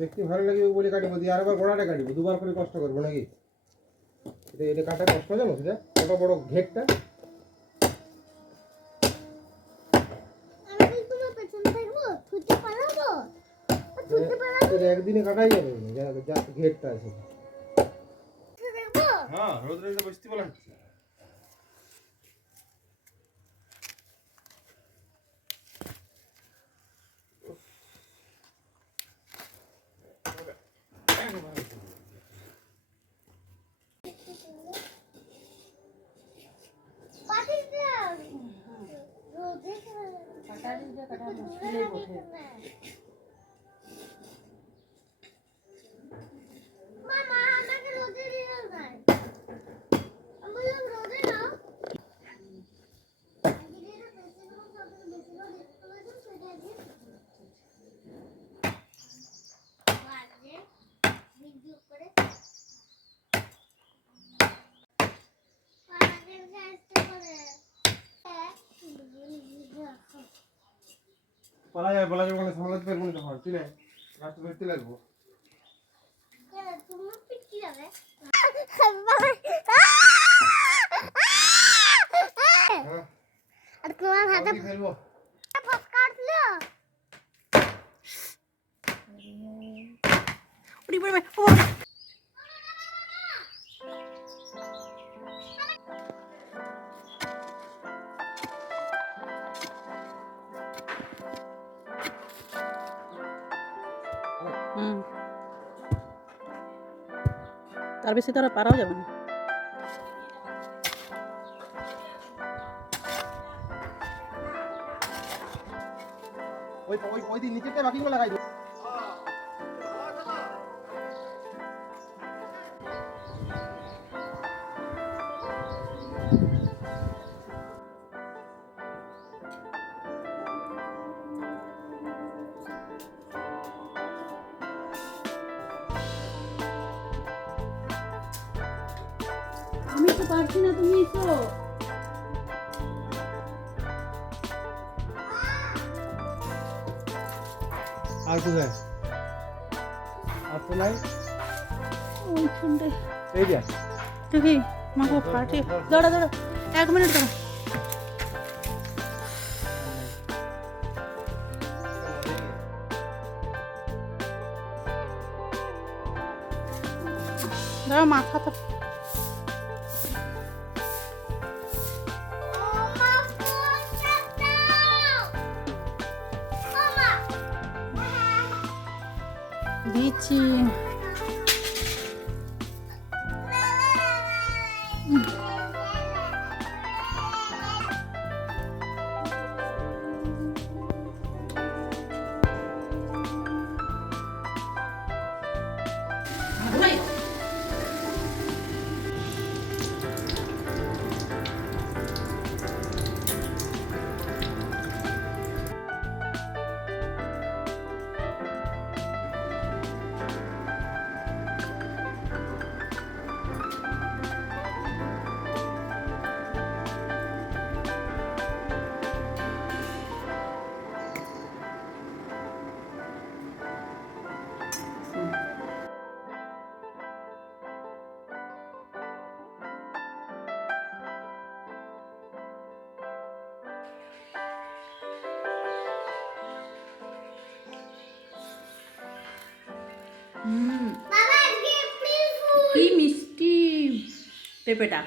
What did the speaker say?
দেখতে ভালো লাগবে বলে কাটবো দিয়ে আরেকবার গোড়াটা কাটবো, দুবার করে কষ্ট করবো নাকি? এটা কাটা কষ্ট জানো সেটা, কত বড় ঘেরটা। একদিনে কাটাই যাবে যা ঘেরটা আছে। হ্যাঁ রোদ রোদে বসতে বলা হচ্ছে। বলা যাবে মানে সামলাতে পারবো না তখন, তুই না রাস্তা ধরতে লাগবো। আর তোমার হাতে ফেলবো কাটলো ওরে বাবা ও তার বেশি তারা পারাও যাবে না। ওই দিন নিচেতে বাকিগুলো লাগাই দিও। আমি তো পারছি না, তুমি এসো। আর কোথায় আর তো নাই ওই শুনতে এই যা দেখি মাকে ফাটে। দাঁড়া দাঁড়া 1 মিনিট দাঁড়া। দাঁড়া মাথাটা দিচ্ছি। কি মিষ্টি পেঁপেটা।